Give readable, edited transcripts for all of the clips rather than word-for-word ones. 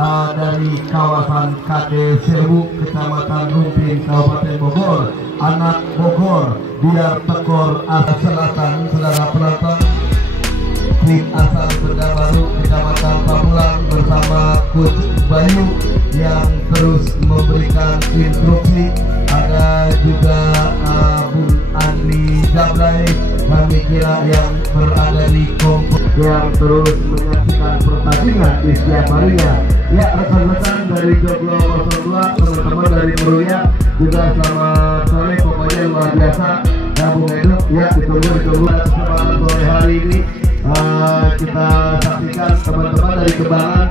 dari kawasan KD Sewu, Kecamatan Rumpin, Kabupaten Bogor, anak Bogor, biar tekor asal selatan. Saudara penonton, tim asal Benda Baru, Kecamatan Pamulang bersama Coach Bayu yang terus memberikan instruksi. Ada juga Bung Andri Jablay, kami kira yang berada di kompleks yang terus menyaksikan pertandingan di setiap harinya. Ya, rekan-rekan dari Joglo 02, teman-teman dari Meruya juga selamat sore, pokoknya luar biasa. Ya Bung Edo, ya ditunggu kesempatan sore hari ini. Kita saksikan teman-teman dari Kembangan.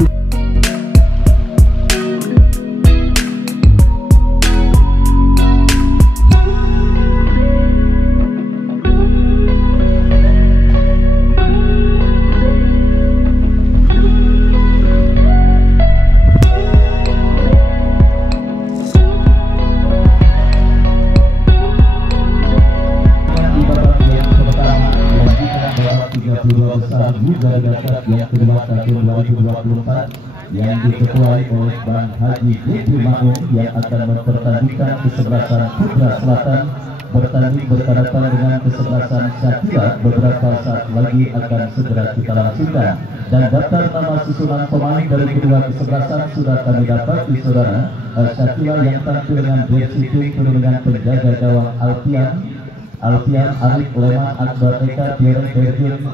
Yang kedua tahun 2024 yang diketuai oleh Bang Haji Jepri Maung yang akan mempertandingkan kesebelasan Putra Selatan bertanding berhadapan dengan kesebelasan Syakila. Beberapa saat lagi akan segera kita langsungkan, dan daftar nama susunan pemain dari kedua kesebelasan sudah kami dapat di saudara. Syakila yang tampil dengan jersey pink penuh dengan penjaga gawang Alfian, Arif, Leman, Akbar Eka, Pierre Bergin.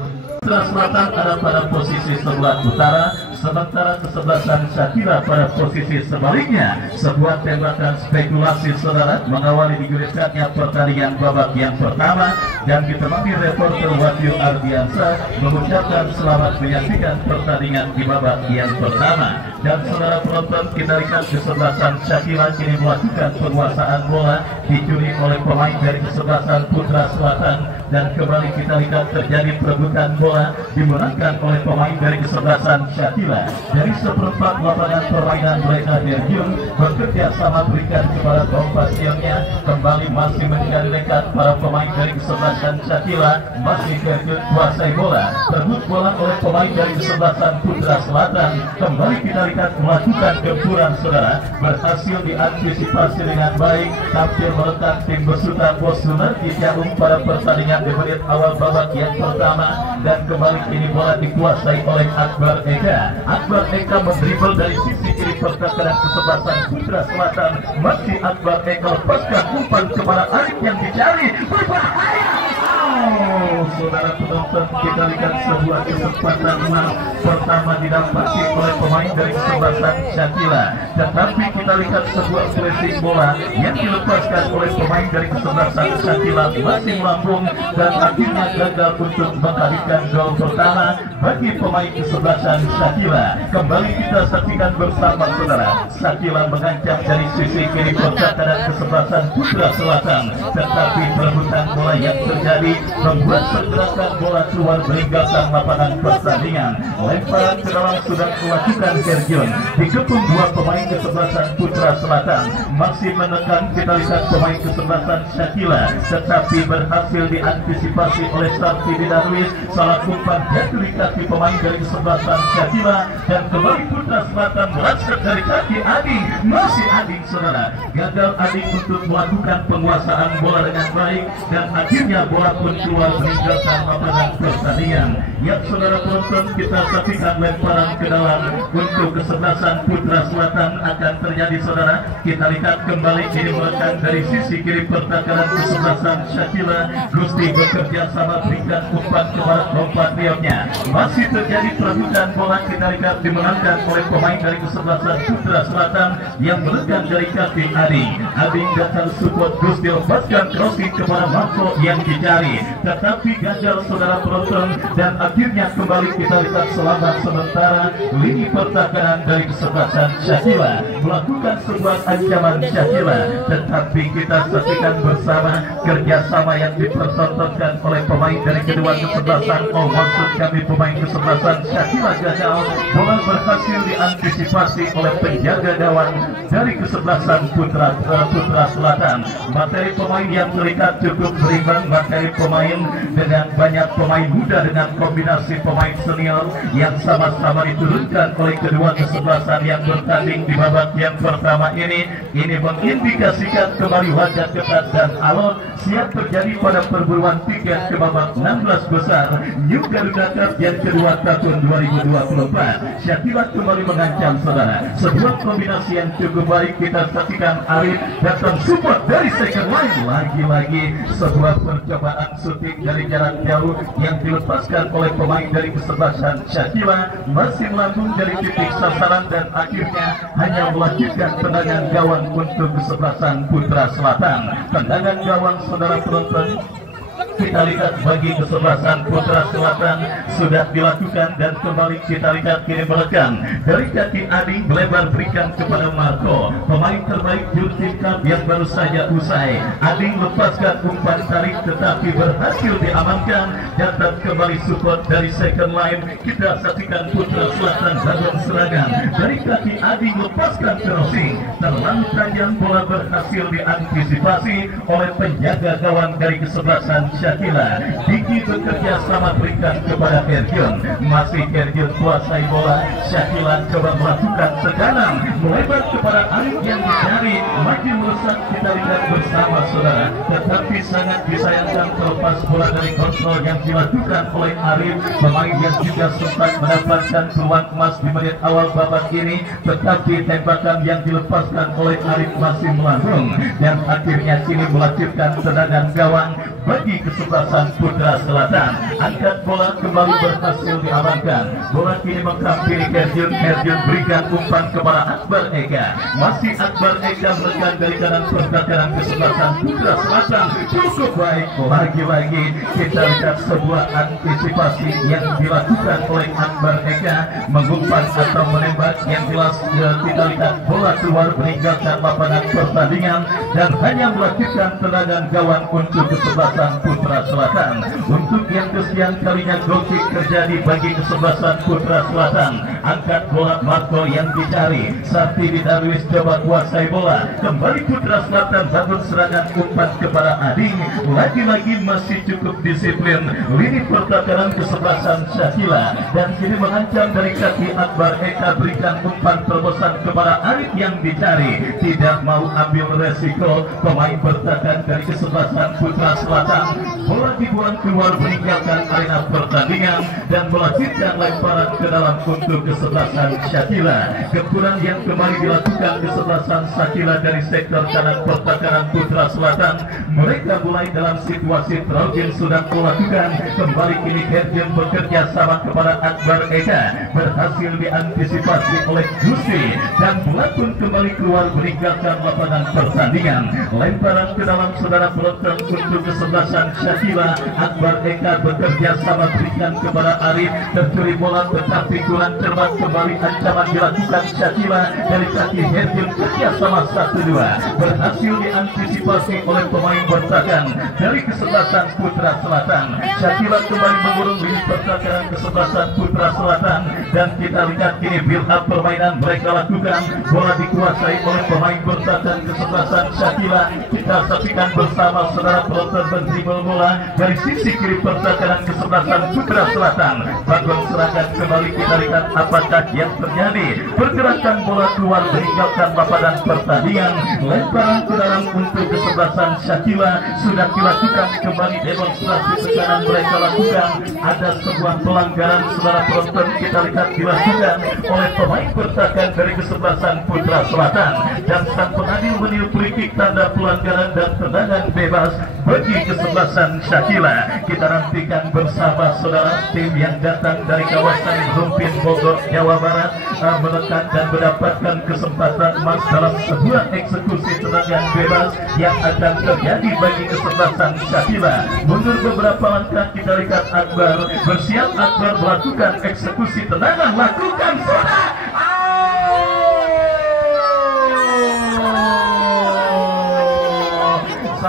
Putra Selatan ada pada posisi sebelah utara, sementara kesebelasan Syakila pada posisi sebaliknya. Sebuah tembakan spekulasi saudara mengawali digulirkannya pertandingan babak yang pertama, dan ditemani reporter Wahyu Ardiansa mengucapkan selamat menyaksikan pertandingan di babak yang pertama. Dan saudara penonton, kita lihat kesebelasan Syakila kini melakukan penguasaan bola, dicuri oleh pemain dari kesebelasan Putra Selatan, dan kembali kita lihat terjadi perebutan bola dimenangkan oleh pemain dari kesebelasan Syakila. Dari seperempat lapangan permainan mereka Derjun bekerja sama berikan kepada kompasionnya, kembali masih menjadi dekat para pemain dari kesebelasan Syakila, masih Derjun kuasai bola, terbut bola oleh pemain dari kesebelasan Putra Selatan. Kembali kita lihat melakukan gempuran saudara, berhasil diantisipasi dengan baik, tampil meletak tim besutan Bos Sumerji Jaung pada pertandingan di menit awal babak yang pertama, dan kembali ini bola dikuasai oleh Akbar Eka. Akbar Eka mendribble dari sisi kiri pertahanan kesebelasan Putra Selatan. Masih Akbar Eka lepaskan umpan kepada Arif yang dicari, berbahaya. Saudara penonton, kita lihat sebuah kesempatan emas pertama didapati oleh pemain dari kesebelasan Syakila, tetapi kita lihat sebuah pressing bola yang dilepaskan oleh pemain dari kesebelasan Syakila masih melambung, dan akhirnya gagal untuk menghadirkan gol pertama bagi pemain kesebelasan Syakila. Kembali kita saksikan bersama saudara, Syakila mengancam dari sisi kiri pertahanan kesebelasan Putra Selatan, tetapi perebutan bola yang terjadi membuat pergerakan bola keluar meninggalkan lapangan pertandingan. Lemparan ke dalam sudah dilakukan Kerjon, dikepung dua pemain kesebelasan Putra Selatan, masih menekan kita lihat pemain kesebelasan Syakila, tetapi berhasil diantisipasi oleh Sarti Darwis. Salah umpan jatuh di kaki pemain dari kesebelasan Syakila, dan kembali Putra Selatan melacak dari kaki Ading. Masih Ading saudara, gagal Ading untuk melakukan penguasaan bola dengan baik, dan akhirnya bola pun keluar meninggalkan lapangan pertandingan. Ya saudara penonton, kita saksikan lemparan ke dalam untuk kesebelasan Putra Selatan akan terjadi saudara. Kita lihat kembali ini melekat dari sisi kiri pertahanan kesebelasan Syakila. Gusti bekerja sama berikan umpan kepada kompatriotnya. Masih terjadi perebutan bola, kita lihat dimenangkan oleh pemain dari kesebelasan Putra Selatan yang melekat dari kaki Ading. Ading datang support, Gusti lepaskan crossing kepada Marco yang dicari, tetapi gagal saudara penonton, dan akhirnya kembali kita lihat selamat sementara lini pertahanan dari kesebelasan Syakila melakukan sebuah ancaman Syakila, tetapi kita saksikan bersama kerjasama yang dipertontonkan oleh pemain dari kedua kesebelasan. Oh, maksud kami pemain kesebelasan Syakila gagal, bola berhasil diantisipasi oleh penjaga gawang dari kesebelasan Putra Selatan. Materi pemain yang terlihat cukup berimbang, materi pemain bersaing dengan banyak pemain muda dengan kombinasi pemain senior yang sama-sama diturunkan oleh kedua kesebelasan yang bertanding di babak yang pertama ini mengindikasikan kembali wajah ketat dan alot siap terjadi pada perburuan tiket ke babak 16 besar New Garuda Cup yang kedua tahun 2024. Syakila kembali mengancam saudara. Sebuah kombinasi yang cukup baik, kita saksikan Arif datang support dari second line. Lagi-lagi sebuah percobaan shooting dari jarak jauh yang dilepaskan oleh pemain dari kesebelasan Syakila, masih melambung dari titik sasaran dan akhirnya hanya melanjutkan tendangan gawang untuk kesebelasan Putra Selatan. Tendangan gawang saudara penonton, kita lihat bagi kesebelasan Putra Selatan sudah dilakukan dan kembali kita lihat kini melekang dari kaki Adi melebar berikan kepada Marco, pemain terbaik Jurtim Cup yang baru saja usai. Adi lepaskan umpan tarik tetapi berhasil diamankan, datang kembali support dari second line. Kita saksikan Putra Selatan bangun serangan dari kaki Adi lepaskan crossing terlalu tajam, bola berhasil diantisipasi oleh penjaga gawang dari kesebelasan Syakila. Diki bekerja sama berikan kepada Erjun, masih Erjun kuasai bola. Syakila coba melakukan sedalam melebar kepada Arif yang dicari, maju merusak. Kita lihat bersama saudara, tetapi sangat disayangkan terlepas bola dari kontrol yang dilakukan oleh Arif, pemain yang juga sempat mendapatkan peluang emas di menit awal babak ini, tetapi tembakan yang dilepaskan oleh Arif masih melambung dan akhirnya kini melanjutkan tendangan gawang bagi kesebelasan Putra Selatan. Angkat bola kembali berhasil diamankan. Bola kini menghampiri Erjun. Erjun berikan umpan kepada Akbar Eka. Masih Akbar Eka menekan dari kanan pertahanan kesebelasan Putra Selatan. Cukup baik. Lagi-lagi kita lihat sebuah antisipasi yang dilakukan oleh Akbar Eka, mengumpan atau menembak yang jelas. Kita lihat bola keluar meninggalkan lapangan pertandingan dan hanya melakukan tendangan gawang untuk kesebelasan Putra Selatan. Untuk yang kesekian kalinya gol kick terjadi bagi kesebelasan Putra Selatan. Angkat bola Marco yang dicari. Sarti Darwis coba kuasai bola. Kembali Putra Selatan bangun serangan umpan kepada Ading. Lagi-lagi masih cukup disiplin lini pertahanan kesebelasan Syakila dan kini mengancam dari kaki Akbar Eka, berikan umpan terobosan kepada Arif yang dicari. Tidak mau ambil resiko pemain bertahan dari kesebelasan Putra Selatan. Bola dibuang keluar meninggalkan arena pertandingan dan melanjutkan lemparan ke dalam untuk kesebelasan Syakila. Gempuran yang kembali dilakukan kesebelasan Syakila dari sektor kanan pertahanan Putra Selatan. Mereka mulai dalam situasi Traugin sudah melakukan. Kembali kini Herjen bekerja sama kepada Akbar Eka, berhasil diantisipasi oleh Gusti dan bola pun kembali keluar meninggalkan lapangan pertandingan. Lemparan ke dalam saudara penonton untuk kesebelasan Syakila. Akbar Eka bekerja sama berikan kepada Arif, tercuri bola tetapi kurang cermat. Kembali ancaman dilakukan Syakila dari kaki Herjun, kerja sama 1-2 berhasil diantisipasi oleh pemain bertahan dari kesebelasan Putra Selatan. Syakila kembali mengurung lini pertahanan kesebelasan Putra Selatan dan kita lihat kini build up permainan mereka lakukan. Bola dikuasai oleh pemain bertahan kesebelasan Syakila. Kita saksikan bersama saudara penonton berdribble bola dari sisi kiri pertahanan kesebelasan Putra Selatan. Bangun serangan kembali, kita lihat apakah yang terjadi. Pergerakan bola keluar meninggalkan lapangan pertandingan. Lemparan ke dalam untuk kesebelasan Syakila sudah dilakukan. Kembali demonstrasi tekanan mereka lakukan. Ada sebuah pelanggaran saudara penonton, kita lihat dilakukan oleh pemain bertahan dari kesebelasan Putra Selatan dan sang pengadil meniup free tanda pelanggaran dan tendangan bebas bagi kesebelasan Syakila. Kita nantikan bersama saudara tim yang datang dari kawasan Rumpin Bogor, Jawa Barat menekan dan mendapatkan kesempatan emas dalam sebuah eksekusi tendangan bebas yang akan terjadi bagi kesebelasan Syakila. Mundur beberapa langkah, kita lihat Akbar bersiap. Akbar melakukan eksekusi tendangan, lakukan saudara.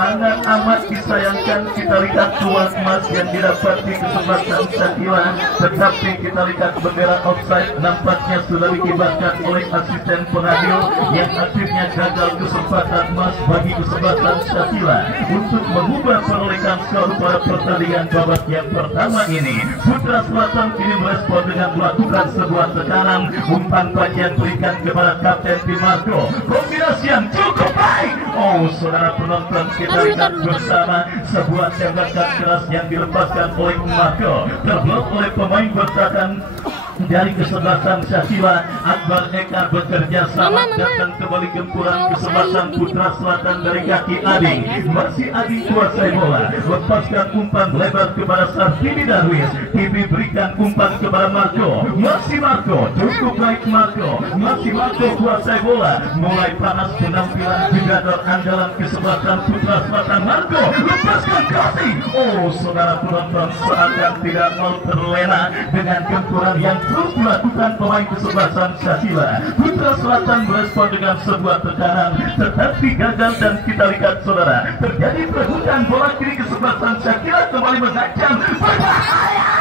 sangat amat disayangkan. Kita lihat tuan emas yang didapat di kesempatan Shakila, tetapi kita lihat bendera offside nampaknya sudah dikibarkan oleh asisten pengadil yang akhirnya gagal kesempatan emas bagi kesempatan Shakila untuk mengubah perolehan skor pada pertandingan babak yang pertama ini. Putra Selatan kini merespon dengan melakukan sebuah tekanan, umpan panjang berikan kepada Kapten Tim Marco. Kombinasi yang cukup baik. Oh, saudara penonton, kita lihat bersama sebuah tembakan keras yang dilepaskan oleh Marco, terblok oleh pemain bertahan dari kesebelasan Shakila. Akbar Eka bekerja sama, datang kembali gempuran kesebelasan Putra Selatan dari kaki Ading. Masih Ading kuasai bola, lepaskan umpan lebar kepada Sartini Darwis. Kimi berikan umpan kepada Marco. Masih Marco, cukup baik Marco. Masih Marco kuasai bola. Mulai panas penampilan jugador andalan kesebelasan Putra Selatan. Marco lepaskan crossing. Oh, saudara penonton, seakan tidak mau terlena dengan gempuran yang terus dilakukan pemain kesebelasan Shakila. Putra Selatan merespon dengan sebuah tekanan, tetapi gagal, dan kita lihat saudara, terjadi perebutan bola kiri kesebelasan Shakila kembali mengancam berbahaya.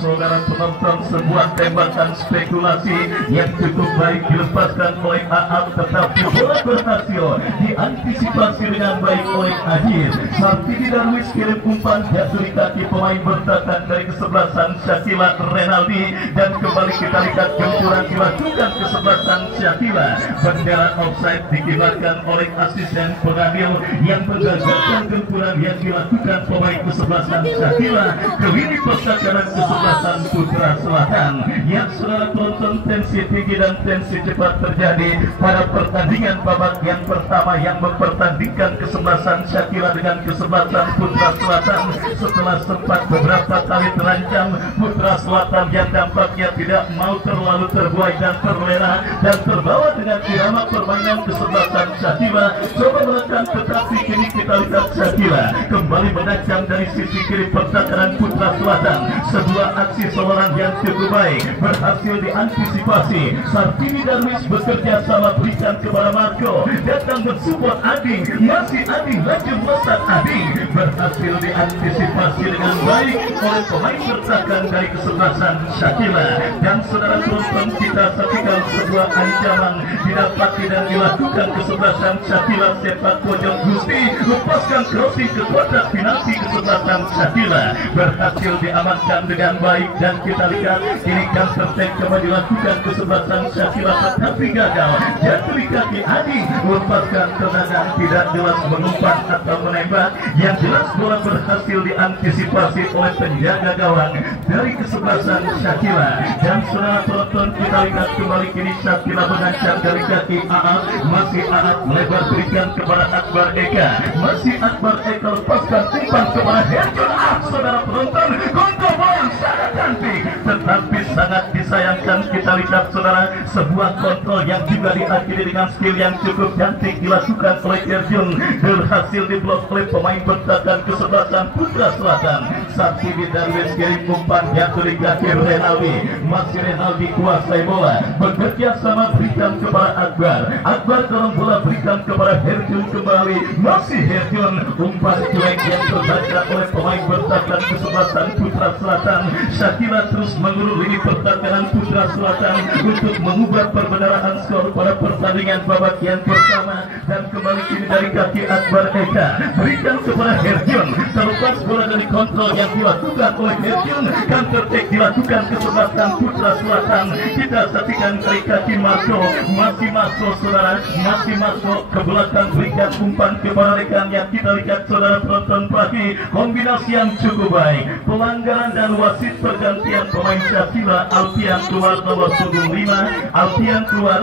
Saudara penonton, sebuah tembakan spekulasi yang cukup baik dilepaskan oleh Aab, tetapi bola berhasil diantisipasi dengan baik oleh Ajir. Sartini Darwis kirim umpan jatuh di kaki pemain bertahan dari kesebelasan Shakila, Renaldi, dan kembali kita lihat gempuran dilakukan kesebelasan Shakila. Bendera offside dikibarkan oleh asisten pengambil yang menggagalkan gempuran yang dilakukan pemain kesebelasan Shakila. Kewini pertakaran kesebelasan Putra Selatan yang saudara tonton, tensi tinggi dan tensi cepat terjadi pada pertandingan babak yang pertama yang mempertandingkan kesebelasan Shakila dengan kesebelasan Putra Selatan. Setelah sempat beberapa kali terancam, Putra Selatan yang dampaknya tidak mau terlalu terbuai dan terlena dan terbawa dengan irama permainan kesebelasan Shakila, coba menekan, tetapi kini kita lihat Shakila kembali mengancam dari sisi kiri pertakaran Putra Selatan. Sebuah aksi seorang yang cukup baik berhasil diantisipasi. Sartini Darwis bekerja sama berikan kepada Marco, datang mensupport Ading. Masih Ading, laju melesat Ading, berhasil diantisipasi dengan baik oleh pemain bertahan dari kesebelasan Shakila. Dan saudara penonton, kita saksikan sebuah ancaman didapati dan dilakukan kesebelasan Shakila. Sepak pojok Gusti lepaskan crossing ke kotak penalti kesebelasan Shakila, berhasil diamankan dengan baik. Dan kita lihat ini counter attack coba dilakukan kesebelasan Shakila, tetapi gagal. Jatuh di kaki Ading, melepaskan tendangan tidak jelas mengumpan atau menembak. Yang jelas bola berhasil diantisipasi oleh penjaga gawang dari kesebelasan Shakila. Dan saudara penonton, kita lihat kembali kini Shakila mengancam dari kaki Aab. Masih Aab melebar berikan kepada Akbar Eka. Masih Akbar Eka lepaskan umpan kepada Herjun. Saudara penonton, kontrol bola yang sangat cantik, tetapi sangat disayangkan. Kita lihat saudara, sebuah kontrol yang juga diakhiri dengan skill yang cukup cantik dilakukan oleh Herjun, berhasil diblok oleh pemain bertahan kesebelasan Putra Selatan. Sartini Darwis kirim umpan jatuh di kaki Renaldi. Masih Renaldi kuasai bola, bekerja sama berikan kepada Akbar. Akbar dorong bola berikan kepada Herjun kembali. Masih Herjun, umpan cuek yang terbaca oleh pemain bertahan kesebelasan Putra Selatan. Shakila terus mengulur lini pertahanan Putra Selatan untuk mengubah perbedaan skor pada pertandingan babak yang pertama. Dan kembali kini dari kaki Akbar Eka berikan kepada Herjun, terlepas bola dari kontrol yang dilakukan oleh Herjun. Counter attack dilakukan kesebelasan Putra Selatan. Kita saksikan dari kaki Marco. Masih Marco saudara, masih Marco ke belakang berikan umpan kepada rekannya. Kita lihat saudara penonton, pagi kombinasi yang cukup baik, pelanggaran dan wasit pergantian pemain Shakila. Alfian keluar nomor punggung 5, Alfian keluar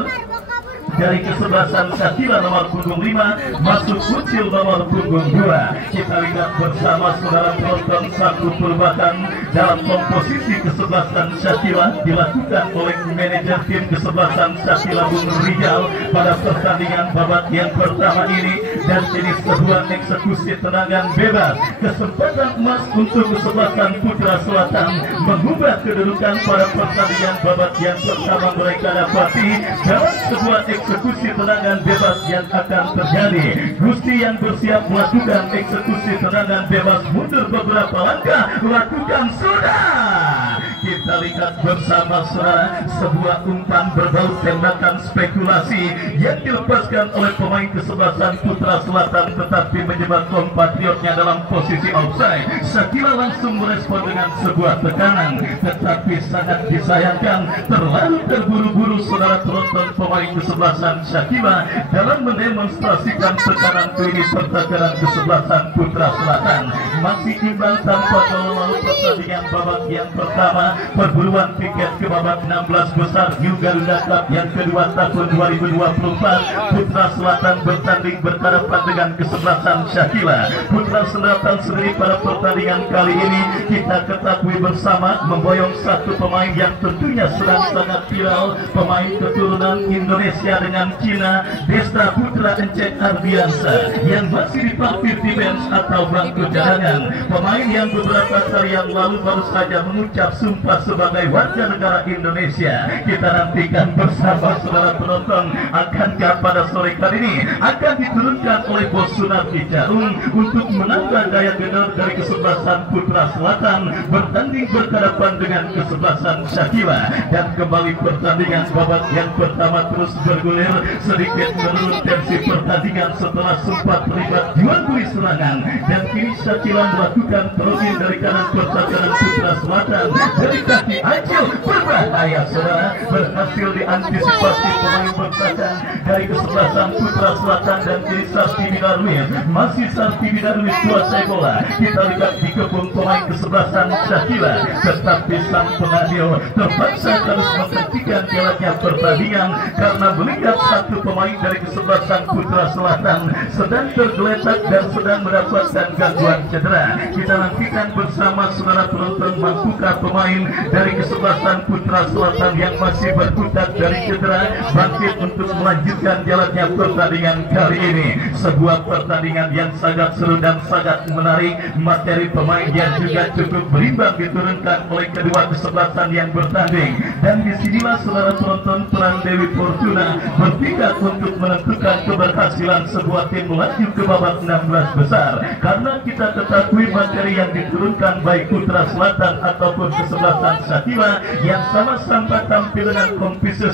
dari kesebelasan Shakila nomor punggung 5, masuk Kucil nomor punggung 2. Kita lihat bersama saudara penonton satu perubahan dalam komposisi kesebelasan Syakila dilakukan oleh manajer tim kesebelasan Syakila Bung Rijal pada pertandingan babak yang pertama ini, dan jenis kedua eksekusi tendangan bebas. Kesempatan emas untuk kesebelasan Putra Selatan mengubah kedudukan pada pertandingan babak yang pertama mereka dapati dalam sebuah eksekusi tendangan bebas yang akan terjadi. Gusti yang bersiap melakukan eksekusi tendangan bebas mundur beberapa langkah, lakukan sudah. Kita lihat bersama saudara sebuah umpan berbau tembakan spekulasi yang dilepaskan oleh pemain kesebelasan Putra Selatan, tetapi menjebak kompatriotnya dalam posisi offside. Syakila langsung merespon dengan sebuah tekanan, tetapi sangat disayangkan terlalu terburu-buru saudara penonton pemain kesebelasan Syakila dalam mendemonstrasikan tekanan ini pertandingan kesebelasan Putra Selatan. Masih imbang tanpa gol lalu pertandingan babak yang pertama. Perburuan tiket ke babak 16 besar Garuda Cup yang kedua tahun 2024. Putra Selatan bertanding berhadapan dengan kesebelasan Syakila. Putra Selatan sendiri pada pertandingan kali ini kita ketahui bersama memboyong satu pemain yang tentunya sedang sangat viral, pemain keturunan Indonesia dengan Cina, Desta Putra Encek Ardiansa, yang masih diparkir di bench atau bangku cadangan. Pemain yang beberapa hari yang lalu baru saja mengucap sumpah sebagai warga negara Indonesia. Kita nantikan bersama saudara penonton, akankah pada sore kali ini akan diturunkan oleh Bos Sunardi Jaung untuk menambah daya gedor dari kesebelasan Putra Selatan bertanding berhadapan dengan kesebelasan Syakila. Dan kembali pertandingan babak yang pertama terus bergulir, sedikit menurun tensi pertandingan setelah sempat terlibat jual beli serangan, dan kini Syakila melakukan throw-in dari kanan pertahanan Putra Selatan dari kaki Acil berbahaya saudara, berhasil diantisipasi pemain bertahan dari kesebelasan Putra Selatan, dan kini Sartibi Darwis, masih Sartibi Darwis kuasai bola. Kita lihat dikepung pemain kesebelasan Syakila, tetapi sang pengadil terpaksa harus menghentikan jalannya pertandingan karena melihat satu pemain dari kesebelasan Putra Selatan sedang tergeletak dan sedang mendapatkan gangguan cedera. Kita nantikan bersama saudara penonton, mampukah pemain dari kesebelasan Putra Selatan yang masih berkutat dari cedera bangkit untuk melanjutkan jalannya pertandingan kali ini. Sebuah pertandingan yang sangat seru dan sangat menarik. Materi pemain yang juga cukup berimbang diturunkan oleh kedua kesebelasan yang bertanding, dan disinilah saudara penonton peran Dewi Fortuna berpikir untuk menentukan keberhasilan sebuah tim melaju ke babak 16 besar, karena kita ketahui materi yang diturunkan baik Putra Selatan ataupun kesebelasan Syakila yang sama-sama tampil dengan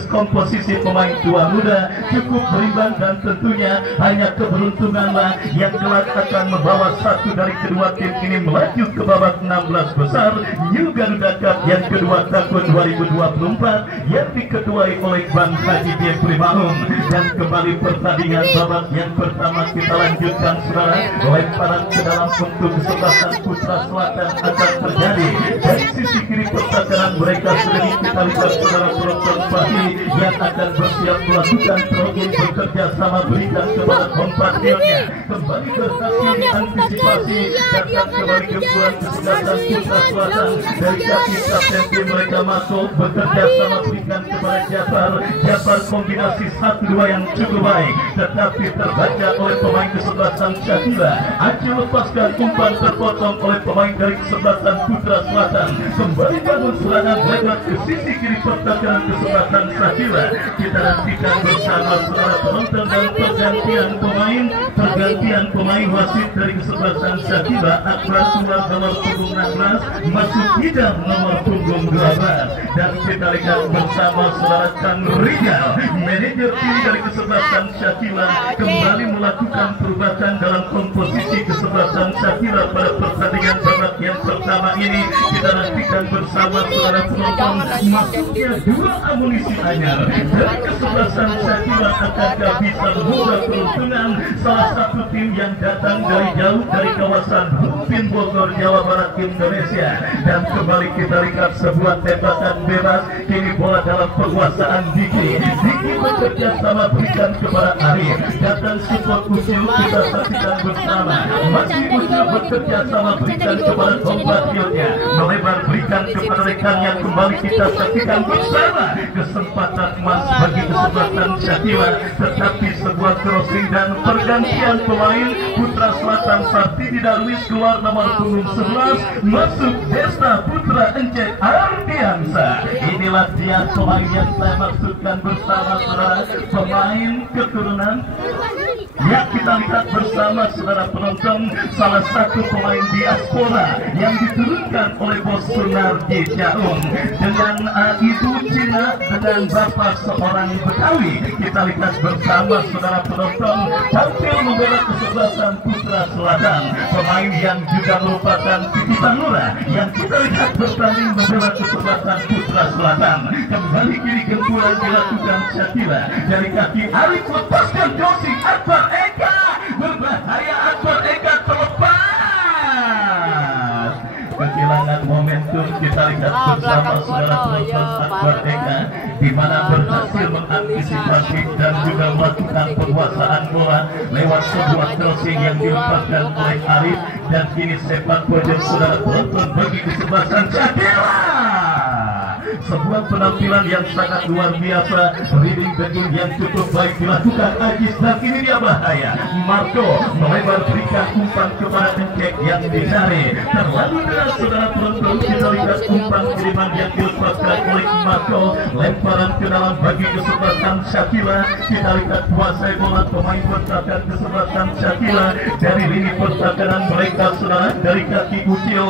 komposisi pemain tua muda cukup berimbang, dan tentunya hanya keberuntunganlah yang kelak akan membawa satu dari kedua tim ini melaju ke babak 16 besar New Garuda Cup yang kedua tahun 2024 yang diketuai oleh Bang Haji Jeffrey Maung. Dan kembali pertandingan babak yang pertama kita lanjutkan saudara, lemparan ke dalam untuk kesebelasan Putra Selatan akan terjadi dari sisi kiri pertahanan mereka sendiri. Kita lihat saudara penonton Fahri yang akan bersiap melakukan throw-in bekerja sama berikan kepada kompatriotnya, kembali berhasil diantisipasi dan kembali gempuran kesebelasan Putra Selatan dari kaki kapten tim mereka masuk bekerja sama berikan kepada Jafar kombinasi 1-2 yang cukup baik, tetapi terbaca oleh pemain kesebelasan Syakila. Acil lepaskan umpan terpotong oleh pemain dari kesebelasan Putra Selatan, kembali bangun serangan lewat ke sisi kiri pertahanan kesebelasan Syakila. Kita nantikan bersama saudara penonton dan pergantian pemain wasit dari kesebelasan Syakila. Akbar Tunggal nomor punggung 16 masuk Hidam nomor punggung 12, dan kita lihat bersama saudara Kang Rijal, manajer tim dari kesebelasan Syakila, kembali melakukan perubahan dalam komposisi kesebelasan Syakila pada pertandingan babak yang pertama ini. Kita nantikan bersama saudara penonton masuknya dua amunisi anyar dari kesebelasan Syakila. Akankah bisa membuka keuntungan salah satu tim yang datang dari jauh dari kawasan Rumpin Bogor, Jawa Barat, Indonesia. Dan kembali kita lihat sebuah tembakan bebas, kini bola dalam penguasaan Diki bekerja sama berikan kepada Arif, datang support Usil. Kita saksikan bersama masih Usil bekerja sama berikan kepada kompatriotnya, melebar berikan kepada rekannya. Kembali kita saksikan bersama kesempatan emas bagi kesempatan Syakila, tetapi sebuah crossing dan pergantian pemain. Putra Selatan Sartidi Darwis keluar nomor punggung 11, masuk Desta Putra Encek Ardiansa. Inilah dia pemain yang saya maksudkan bersama saudara, pemain keturunan. Ya, kita lihat bersama saudara penonton, salah satu pemain diaspora yang diturunkan oleh Bos Sunardi Jaung dengan ibu Cina dengan bapak seorang Betawi. Kita lihat bersama saudara penonton, tampil membela kesebelasan Putra Selatan, pemain yang juga merupakan titipan lurah yang kita lihat bertanding membela kesebelasan Putra Selatan. Kembali kiri gempuran dilakukan Syakila dari kaki Arif, lepaskan crossing Akbar Eka, berbahaya. Akbar Eka terlepas, kehilangan momentum. Kita lihat bersama saudara penonton Akbar Eka di mana berhasil mengantisipasi dan juga melakukan penguasaan bola lewat sebuah crossing yang dilepaskan oleh Arif, dan kini sepak pojok saudara penonton bagi kesebelasan Syakila. Sebuah penampilan yang sangat luar biasa, reading the game yang cukup baik dilakukan Ajis, dan ini dia bahaya. Marco melebar berikan umpan kepada Encek yang dicari. Terlalu deras saudara penonton, kita lihat umpan kiriman yang dilepaskan oleh Marco, lemparan ke dalam bagi kesebelasan Syakila. Kita lihat kuasai bola pemain pertahanan kesebelasan Syakila dari lini pertahanan mereka saudara, dari kaki Ucil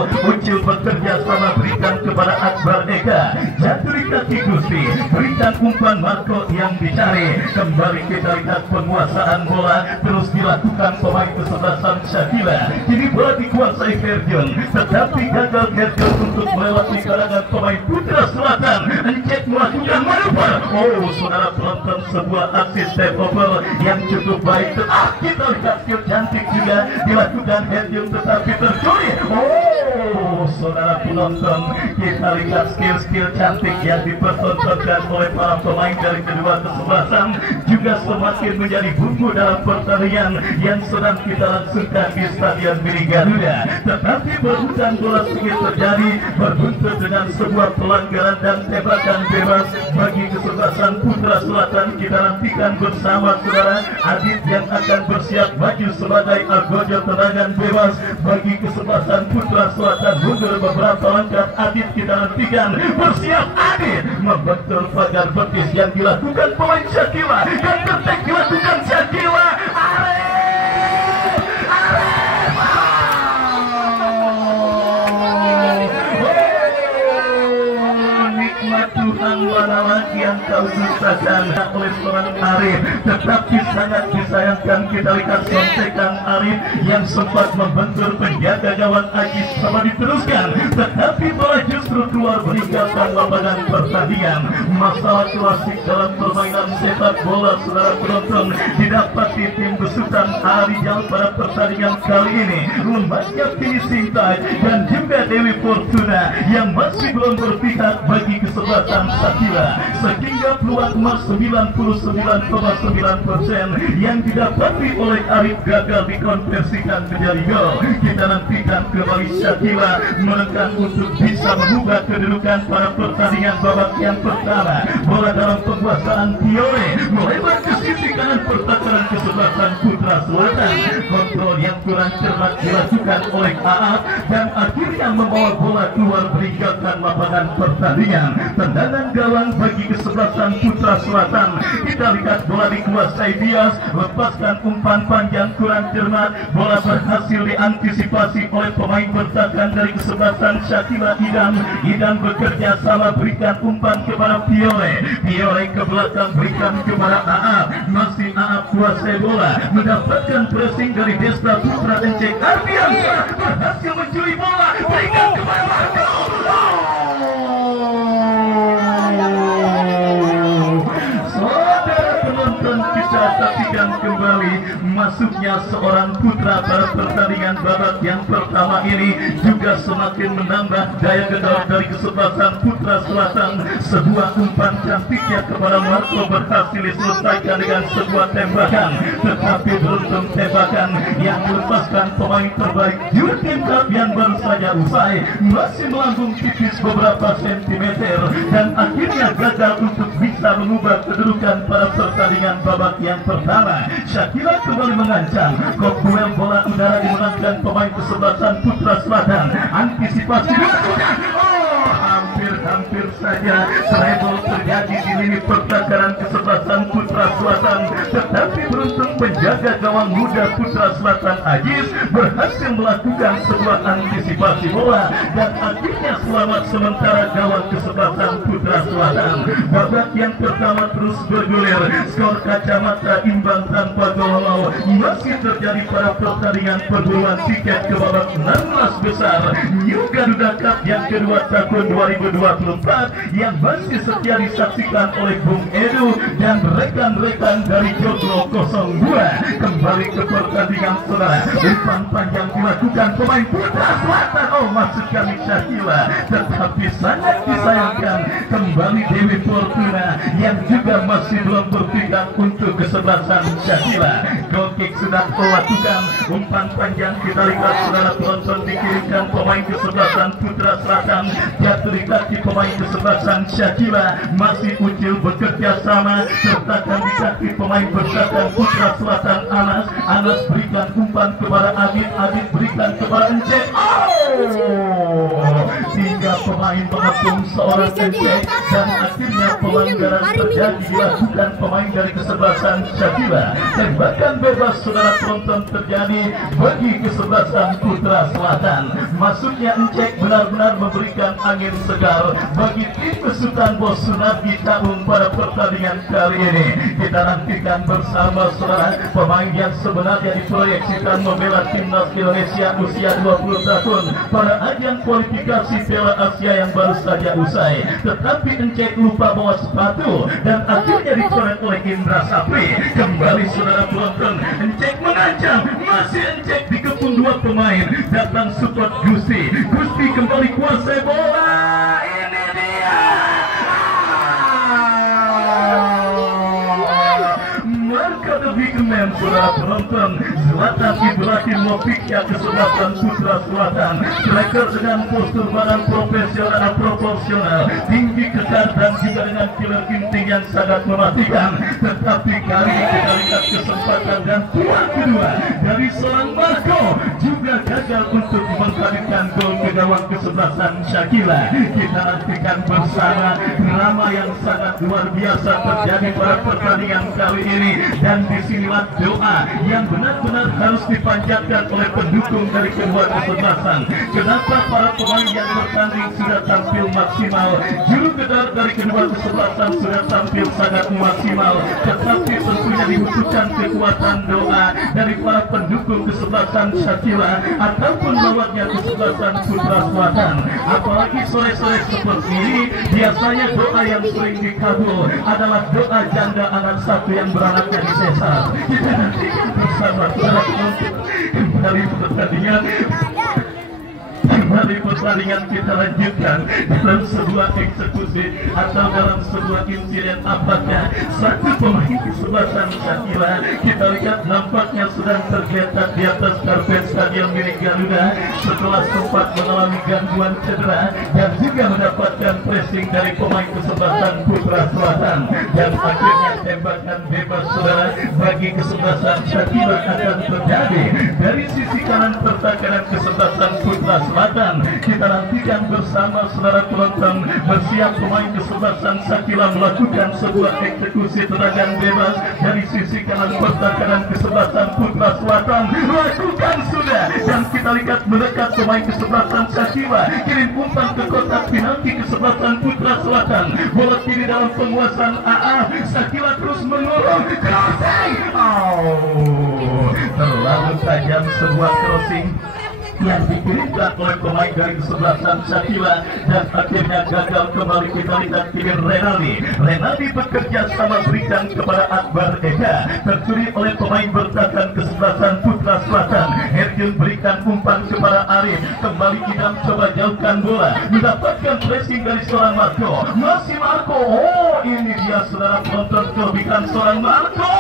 bekerja sama berikan kepada Akbar Eka. Jatuh di kaki Gusti, berikan umpan Marco yang dicari. Kembali kita lihat penguasaan bola terus dilakukan pemain kesebelasan Syakila. Kini bola dikuasai Ferdion, tetapi gagal Ferdion untuk melewati kalangan pemain Putra Selatan. Encek melakukan manuver. Oh saudara penonton, sebuah aksi step over yang cukup baik. Kita lihat skill cantik juga dilakukan Ferdion, tetapi tercuri. Oh saudara penonton, kita lihat skill cantik yang dipertontonkan oleh para pemain dari kedua kesebelasan juga semakin menjadi bumbu dalam pertandingan yang sedang kita langsungkan di Stadion Mini Garuda. Tetapi berebutan bola sedikit terjadi, berbuntut dengan sebuah pelanggaran dan tembakan bebas bagi kesebelasan Putra Selatan. Kita nantikan bersama saudara Adit yang akan bersiap maju sebagai argojo tendangan bebas bagi kesebelasan Putra Selatan. Mundur beberapa langkah Adit, kita nantikan bersiap Adit membentur pagar betis yang dilakukan pemain Syakila, dan tertek dilakukan Syakila. Tuhan mana lagi yang kau susahkan oleh seorang Arif, tetapi sangat disayangkan kita lihat sontekan Arif yang sempat membentur penjaga gawang Ajis sama diteruskan, tetapi bola justru keluar meninggalkan lapangan pertandingan. Masalah klasik dalam permainan sepak bola saudara penonton didapati tim besutan Arijal pada pertandingan kali ini. Lembaga finishing time dan juga Dewi Fortuna yang masih belum berpihak bagi kesebelasan Syakila, sehingga peluang emas 99,9% yang didapati oleh Arif gagal dikonversikan menjadi gol. Kita nantikan kembali Syakila menekan untuk bisa mengubah kedudukan pada pertandingan babak yang pertama. Bola dalam penguasaan Tiore melebar ke sisi kanan pertahanan kesebelasan Putra Selatan. Kontrol yang kurang cermat dilakukan oleh Aaf dan akhirnya membawa bola keluar meninggalkan lapangan pertandingan. Tendangan gawang bagi kesebelasan Putra Selatan. Kita lihat bola dikuasai Bias, lepaskan umpan panjang kurang cermat. Bola berhasil diantisipasi oleh pemain bertahan dari kesebelasan Syakila. Idan bekerja sama berikan umpan kepada Piore ke belakang berikan kepada Aap. Masih Aap kuasai bola, mendapatkan pressing dari Desta Putra Encek Ardiansa, berhasil mencuri bola, berikan kepada Marco. Saudara penonton, kita saksikan kembali masuknya seorang putra pada pertandingan babak yang pertama ini juga semakin menambah daya gedor dari kesebelasan Putra Selatan. Sebuah umpan cantiknya kepada Marco berhasil diselesaikan dengan sebuah tembakan, tetapi beruntung tembakan yang melepaskan pemain terbaik Jurgen Cup yang baru saja usai masih melambung tipis beberapa sentimeter dan akhirnya gagal untuk bisa mengubah kedudukan pada pertandingan babak yang pertama. Shakila kembali mengancam, duel bola udara dimenangkan pemain kesebelasan Putra Selatan. Antisipasi dilakukan. Hampir saja treble terjadi di lini pertahanan kesebelasan Putra Selatan, tetapi beruntung penjaga gawang muda Putra Selatan Ajis berhasil melakukan sebuah antisipasi bola dan akhirnya selamat sementara gawang kesebelasan Putra Selatan. Babak yang pertama terus bergulir, skor kacamata imbang tanpa gol masih terjadi pada pertandingan perburuan tiket ke babak 16 besar New Garuda Cup yang kedua tahun 2024 yang masih setia disaksikan oleh Bung Edu dan rekan-rekan dari Joglo 02. Kembali ke pertandingan saudara, umpan panjang dilakukan pemain Putra Selatan, maksud kami Shakila, tetapi sangat disayangkan kembali Dewi Fortuna yang juga masih belum berpihak untuk kesebelasan Shakila. Goal kick sudah dilakukan, umpan panjang kita lihat saudara penonton dikirimkan pemain kesebelasan Putra Selatan, jatuh di kaki pemain kesebelasan Shakila, masih Ucil bekerja sama sertakan di kaki pemain bersatan Putra Selatan Anas berikan umpan kepada Adit berikan kepada Encek. Tiga pemain mengepung seorang Encek dan akhirnya pelanggaran terjadi dilakukan pemain dari kesebelasan Shakila. Tembakan bebas saudara penonton terjadi bagi kesebelasan Putra Selatan. Masuknya Encek benar-benar memberikan angin segar bagi tim besutan Bos Sunardi Tabung pada pertandingan kali ini. Kita nantikan bersama saudara pemain yang sebenarnya diproyeksikan membela timnas Indonesia usia 20 tahun pada ajang kualifikasi Piala Asia yang baru saja usai, tetapi Encek lupa bawa sepatu dan akhirnya dicoret oleh Indra Sapri. Kembali saudara penonton, Encek mengancam, masih Encek dikepung dua pemain, datang support Gusti kembali kuasai bola. Ini dia marka the big man saudara penonton. Zlatan Ibrahimovic kesebelasan Putra Selatan, striker dengan postur badan profesional dan proporsional, tinggi kekar dan juga dengan killer insting yang sangat mematikan. Tetapi kali ini kita lihat kesempatan dan peluang kedua dari seorang Marco juga gagal untuk menghadirkan gol ke gawang kesebelasan Shakila. Kita nantikan bersama drama yang sangat luar biasa terjadi pada pertandingan kali ini, dan disinilah doa yang benar-benar harus dipanjatkan oleh pendukung dari kedua kesebelasan. Kenapa para pemain yang bertanding sudah tampil maksimal, juru gedor dari kedua kesebelasan sudah tampil sangat maksimal, tetapi tentunya dibutuhkan kekuatan doa dari para pendukung kesebelasan Shakila ataupun lawannya kesebelasan Putra Selatan. Apalagi sore-sore seperti ini, biasanya doa yang sering dikabul adalah doa janda anak satu yang beranaknya di sesar. Kita nantikan bersama saudara penonton kembali pertandingan kita lanjutkan dalam sebuah eksekusi atau dalam sebuah insiden. Apakah satu pemain kesebelasan Shakila kita lihat nampaknya sedang tergeletak di atas karpet stadion milik Garuda setelah sempat mengalami gangguan cedera dan juga mendapatkan pressing dari pemain kesebelasan Putra Selatan, dan akhirnya tembakan bebas saudara bagi kesebelasan Shakila akan terjadi dari sisi kanan pertahanan kesebelasan Putra Selatan. Kita nantikan bersama saudara penonton, bersiap pemain kesebelasan Shakila melakukan sebuah eksekusi tendangan bebas dari sisi kanan pertahanan kesebelasan Putra Selatan. Lakukan sudah, dan kita lihat mendekat pemain kesebelasan Shakila, kirim umpan ke kotak penalti kesebelasan Putra Selatan. Bola kiri dalam penguasaan AA, Shakila terus mengurung crossing. Terlalu tajam sebuah crossing yang dikirimkan oleh pemain dari kesebelasan Shakila dan akhirnya gagal. Kembali kita lihat kiri Renaldi bekerja sama berikan kepada Akbar Eka, tercuri oleh pemain bertahan kesebelasan Putra Selatan. Herjun berikan umpan kepada Arif, kembali Idam coba jauhkan bola, mendapatkan pressing dari seorang Marco, masih Marco. Oh, ini dia saudara penonton, kelebihan seorang Marco,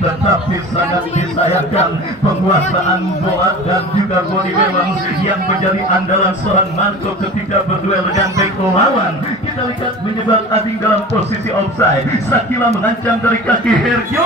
tetapi sangat disayangkan penguasaan bola dan juga body balance yang menjadi andalan seorang Marco ketika berduel dengan bek lawan. Kita lihat menyebab Ading dalam posisi offside. Shakila mengancam dari kaki Herjun.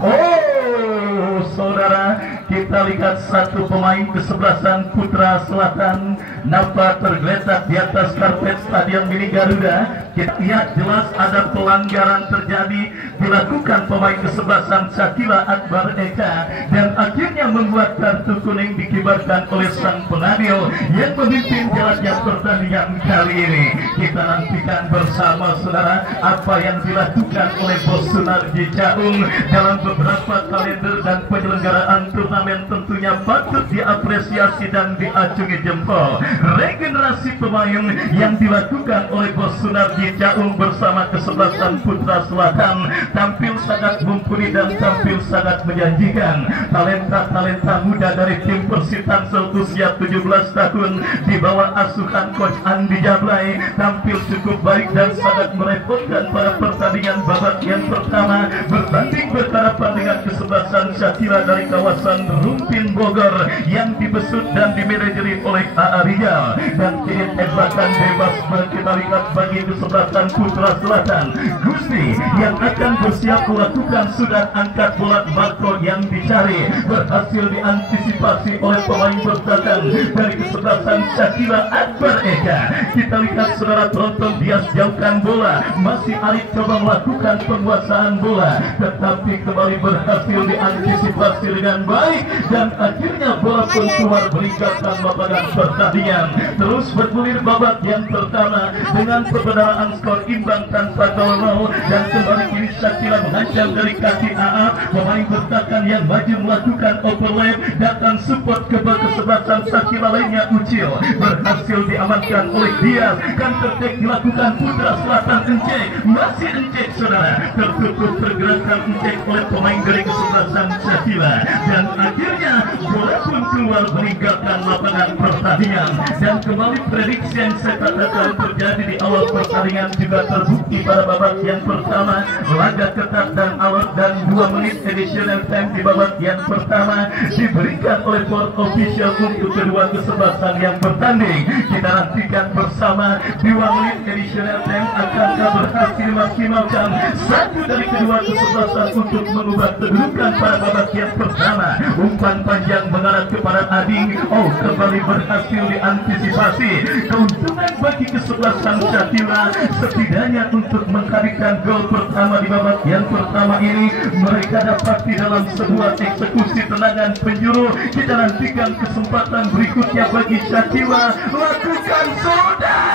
Oh, saudara, kita lihat satu pemain kesebelasan Putra Selatan nampak tergeletak di atas karpet Stadion Mini Garuda. Kita lihat jelas ada pelanggaran terjadi dilakukan pemain kesebelasan Shakila Akbar Eka, dan akhirnya membuat kartu kuning dikibarkan oleh sang pengadil yang memimpin jalannya pertandingan kali ini. Kita nantikan bersama saudara apa yang dilakukan oleh Bos Sunarji Caung dalam beberapa kalender dan penyelenggaraan turnamen. Tentunya patut diapresiasi dan diacungi jempol. Regenerasi pemain yang dilakukan oleh Bos Sunarji Caung bersama kesebelasan Putra Selatan tampil sangat mumpuni dan tampil sangat menjanjikan. Talenta-talenta muda dari tim Persib Tangsel usia 17 tahun di bawah asuhan Coach Andi Jablay tampil cukup baik dan sangat merepotkan pada pertandingan babak yang pertama, berbanding berhadapan dengan kesebelasan Shakila dari kawasan Rumpin Bogor yang dibesut dan dimanajeri oleh A.A. Rijal. Dan kini tembakan bebas berkebalikan bagi kesebelasan Putra Selatan. Gusti yang akan bersiap melakukan sudah angkat bola Marco yang dicari, berhasil diantisipasi oleh pemain bertahan dari kesebelasan Shakila Akbar Eka. Kita lihat saudara penonton, dia jauhkan bola, masih Arif coba melakukan penguasaan bola, tetapi kembali berhasil diantisipasi dengan baik dan akhirnya bola pun keluar meninggalkan lapangan pertandingan. Terus bergulir babak yang pertama dengan perbendaharaan skor imbang tanpa gol dan kembali kini Shakila mengancam dari kaki AA. Pemain bertahan yang maju melakukan overlap, datang support ke kesebelasan Shakila lainnya Ucil, berhasil diamankan oleh Dias. Counter attack dilakukan Putra Selatan. Encek, masih Encek saudara, tertutup pergerakan Encek oleh pemain dari kesebelasan Shakila dan akhirnya bola pun keluar meninggalkan lapangan pertandingan. Dan kembali prediksi yang saya katakan terjadi di awal pertandingan juga terbukti pada babak yang pertama. Laga ketat dan alot dan 2 menit additional time di babak yang pertama diberikan oleh board official untuk kedua kesebelasan yang bertanding. Kita nantikan bersama 2 menit additional time akankah berhasil maksimalkan satu dari kedua kesebelasan untuk mengubah kedudukan pada babak yang pertama. Umpan panjang mengarah kepada Ading. Oh, kembali berhasil diantisipasi. Keuntungan bagi kesebelasan Shakila setidaknya untuk menghadirkan gol pertama di babak yang pertama ini mereka dapat di dalam sebuah eksekusi tendangan penjuru. Kita nantikan kesempatan berikutnya bagi Shakila. Lakukan sudah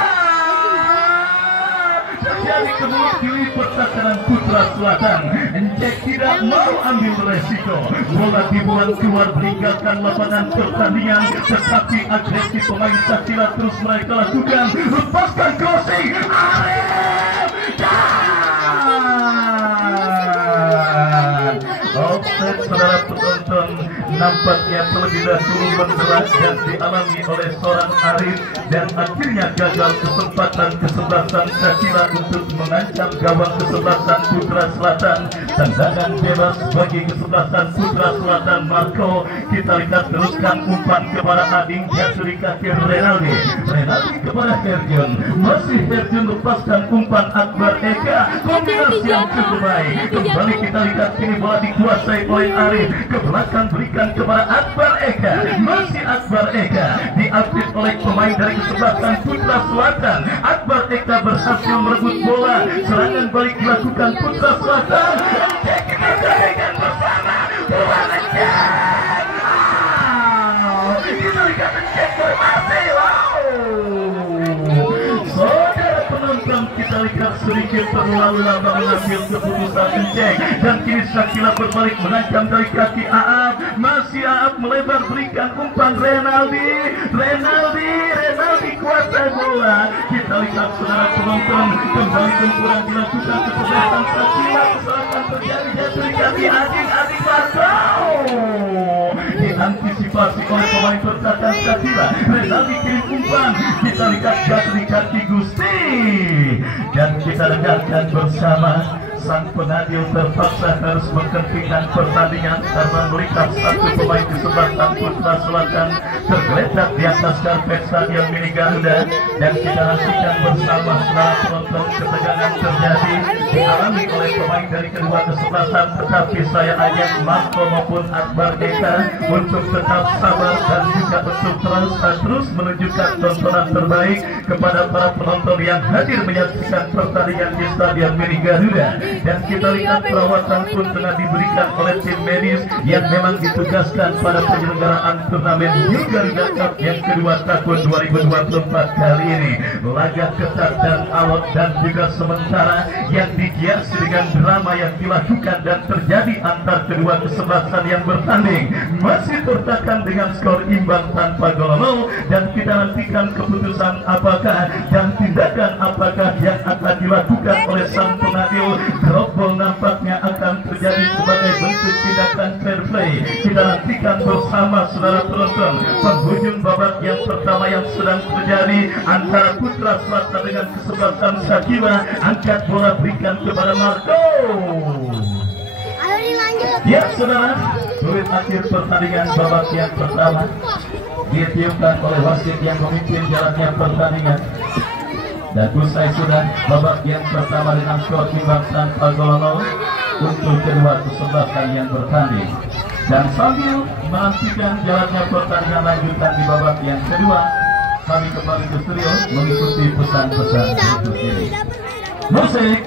terjadi kemudian kiri pertahanan Putra Selatan. Encek tidak mau ambil resiko, bola dibuang keluar meninggalkan lapangan pertandingan, tetapi agresi pemain Shakila terus mereka lakukan. Lepaskan crossing Arif dan offset saudara penonton. Nampaknya terlebih dahulu menbelah dan dialami oleh seorang Arif dan akhirnya gagal kesempatan kesebelasan Shakila untuk mengancam gawang kesebelasan Putra Selatan. Tendangan bebas bagi kesebelasan Putra Selatan Marco. Kita lihat teruskan umpan kepada Ading, jatuh di kaki Renaldi kepada Herjun, masih Herjun lepaskan umpan Akbar Eka, kombinasi yang cukup baik. Kembali kita lihat kini bola dikuasai oleh Arif, ke belakang berikan kepada Akbar Eka, masih Akbar Eka diapit oleh pemain dari kesebelasan Putra Selatan. Akbar Eka berhasil merebut bola, serangan balik dilakukan Putra Selatan. Kita saksikan bersama bola Encek. Kita lihat Encek berhasil. Saudara penonton, kita lihat sedikit lalu-lalu mengambil keputusan enceng, dan kini Shakila berbalik mengancam dari kaki Aap. Masih Aap melebar berikan umpan Renaldi kuasai bola. Kita lihat saudara penonton, kembali benturan dilakukan kesebelasan Shakila. Kesalahan terjadi dari kaki Ading Marco. Diantisipasi oleh pemain pertahanan Shakila. Renaldi kirim umpan. Kita lihat dari kaki Gusti, dan kita dengarkan bersama. Sang pengadil terpaksa harus menghentikan pertandingan karena melihat satu pemain kesebelasan Putra Selatan tergeletak di atas karpet Stadion Mini Garuda. Dan kita nantikan bersama setelah penonton ketegangan terjadi dialami oleh pemain dari kedua kesebelasan. Tetapi saya ajak Marco maupun Akbar Geta untuk tetap sabar dan juga untuk terus menunjukkan tontonan terbaik kepada para penonton yang hadir menyaksikan pertandingan di Stadion Mini Garuda. Dan kita lihat perawatan pun tengah diberikan oleh tim medis yang memang ditugaskan pada penyelenggaraan turnamen New Garuda Cup yang kedua tahun 2024 kali ini. Laga ketat dan alot dan juga sementara yang dihiasi dengan drama yang dilakukan dan terjadi antar kedua kesebelasan yang bertanding masih tertekan dengan skor imbang tanpa gol. Dan kita nantikan keputusan apakah dan tindakan apakah yang akan dilakukan oleh sang pengadil. Drop ball nampaknya akan terjadi sebagai bentuk tindakan fair play. Kita nantikan bersama saudara penonton penghujung babak yang pertama yang sedang terjadi antara Putra Selatan dengan kesebelasan Shakila. Angkat bola berikan kepada Marco. Ya saudara, menit akhir pertandingan babak yang pertama ditiupkan oleh wasit yang memimpin jalannya pertandingan. Dan usai sudah babak yang pertama dengan skor imbang tanpa gol untuk kedua kesebelasan yang bertanding. Dan sambil menantikan jalannya pertandingan lanjutan di babak yang kedua, kami kembali ke studio mengikuti pesan-pesan berikut ini. Musik.